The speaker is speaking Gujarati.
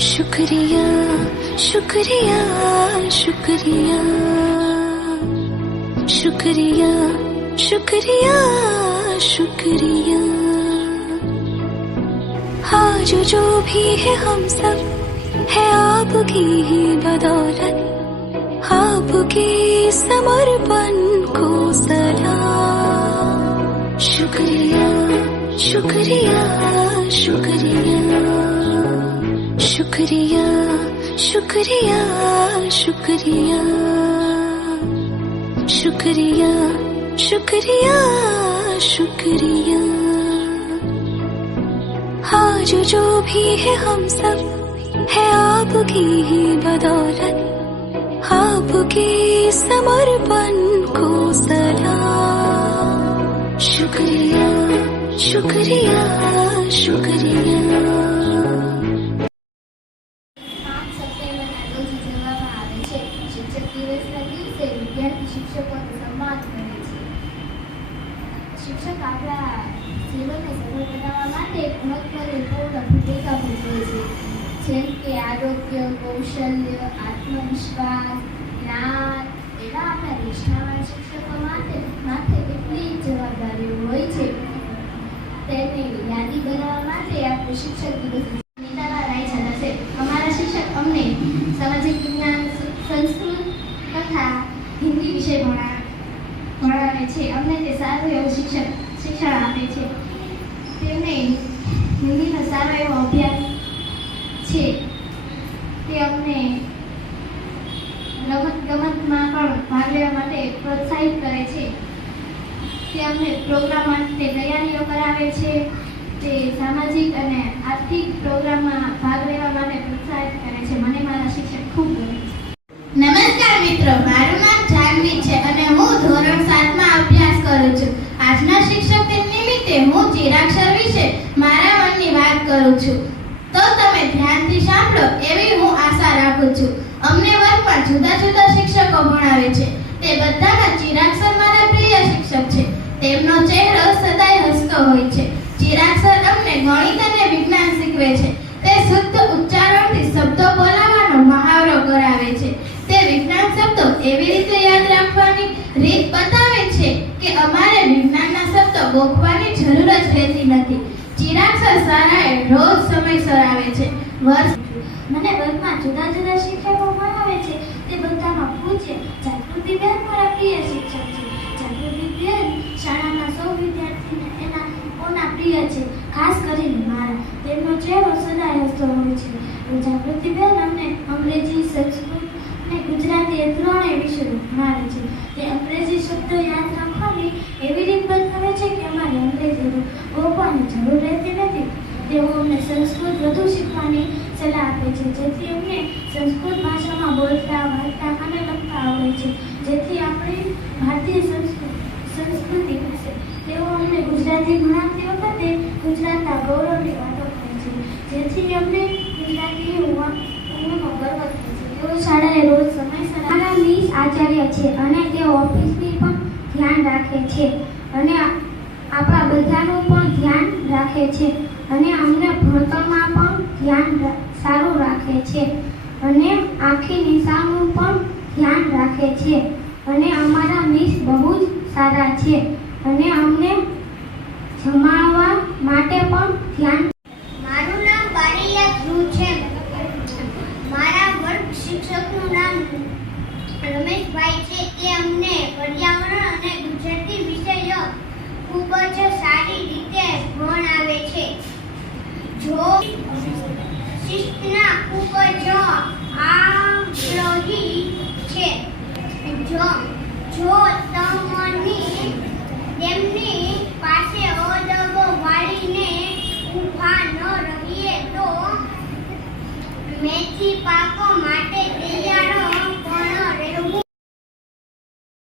शुक्रिया शुक्रिया शुक्रिया शुक्रिया शुक्रिया शुक्रिया। आज जो भी है हम सब, है आपकी ही बदौलत। आपके समर्पण को सलाम शुक्रिया शुक्रिया शुक्रिया। शुक्रिया शुक्रिया शुक्रिया शुक्रिया शुक्रिया शुक्रिया। आज जो भी है हम सब, है आपकी ही बदौलत। आपके समर्पण को सलाम शुक्रिया शुक्रिया शुक्रिया। વિદ્યાર્થી શિક્ષકોનું સંવાદ કરે છે. શિક્ષક આપણા જીવનને સફળ બનાવવા માટે મહત્વપૂર્ણ ભૂમિકા ભજવે છે. જેમ કે આરોગ્ય, કૌશલ્ય, આત્મવિશ્વાસ, જ્ઞાન એવા આપણા નિષ્ઠાવાન શિક્ષકો માટે માથે કેટલી જવાબદારીઓ હોય છે. તેની યાદી બનાવવા માટે આપણે શિક્ષક દિવસ નેતાના રાયછાના છે અમારા શિક્ષક અમને સામાજિક વિજ્ઞાન સંસ્કૃત તથા હિન્દી વિષય ભણા ભણાવે છે. અમને તે સારું એવું શિક્ષણ શિક્ષણ આપે છે. તેમને હિન્દીનો સારો એવો અભ્યાસ છે. તે અમને રમત ગમતમાં પણ ભાગ લેવા માટે પ્રોત્સાહિત કરે છે. તે અમને પ્રોગ્રામ માટે તૈયારીઓ કરાવે છે. તે સામાજિક અને આર્થિક પ્રોગ્રામમાં ભાગ લેવા માટે પ્રોત્સાહિત કરે છે. મને મારા શિક્ષક ખૂબ ગમે છે. નમસ્કાર મિત્રો, મારું નામ જાનવી છે અને હું ધોરણ સાતમાં અભ્યાસ કરું છું દિન નિમિત્તે હું ચિરાક્ષર વિશે મારા મનની વાત કરું છું. તો તમે ધ્યાનથી સાંભળો એવી હું આશા રાખું છું. અમને વર્ગમાં જુદા જુદા શિક્ષકો ભણાવે છે. તે બધામાં ચિરાક્ષર મારા પ્રિય શિક્ષક છે. તેમનો ચહેરો સદાય હસતો હોય છે. ચિરાક્ષર અમને ગણિત અને વિજ્ઞાન શીખવે છે. તે શુદ્ધ ઉચ્ચારણથી શબ્દો બોલાવવાનો મહાવરો કરાવે છે. તે વિજ્ઞાન શબ્દો એવી રીતે યાદ રાખવાની રીત બતાવે ગોખવાની જરૂર જ રહેતી નથી. ચિરાગ સર સારાએ રોજ સમયસર આવે છે. વર્ષ મને વર્ગમાં જુદા જુદા શિક્ષકો ભણાવે છે. તે બધામાં પૂછે જાગૃતિ બેન મારા પ્રિય શિક્ષક છે. જાગૃતિ બેન શાળાના સૌ વિદ્યાર્થીને એના ઓના પ્રિય છે. ખાસ કરીને મારા તેમનો ચહેરો સદાય હસતો હોય છે. જાગૃતિબેન અમને અંગ્રેજી સંસ્કૃત અને ગુજરાતી એ ત્રણેય વિષયો ભણાવે છે તે અંગ્રેજી શબ્દો યાદ રાખવાની એવી રીત બતાવે છે કે ગોખવાની જરૂર રહેતી નથી. તેઓ અમને સંસ્કૃત વધુ શીખવાની સલાહ આપે છે. જેથી અમને સંસ્કૃત ભાષામાં બોલતા, વાંચતા અને લખતા આવડે છે. જેથી આપણી ભારતીય સંસ્કૃતિ હશે. તેઓ અમને ગુજરાતી ભણાવતી વખતે ગુજરાતના ગૌરવની વાતો કરે છે. જેથી અમને ગુજરાતી હોવામાં હોવાનો ગર્વ થાય છે. તેઓ શાળાએ રોજ સમયસર આચાર્ય છે અને તેઓ ઓફિસની પણ ધ્યાન રાખે છે. અને બધાનું પણ ધ્યાન રાખે છે અને અમને ભણતરમાં પણ ધ્યાન સારું રાખે છે અને આખી નિશાનું પણ ધ્યાન રાખે છે અને અમારા મિસ બહુ જ સારા છે અને અમને જમાવવા માટે પણ ધ્યાન મારું નામ બારીયા ધ્રુવ છે. મારા વર્ગ શિક્ષકનું નામ રમેશભાઈ છે તે અમને પર્યાવરણ અને ગુજરાતી વિષયો ખૂબ જ સારી રીતે ભણાવે છે જો શિસ્તના ખૂબ જ આગ્રહી છે. જો જો તમને તેમની પાસે અદબો વાળીને ઊભા ન રહીએ તો મેથી પાકો માટે તે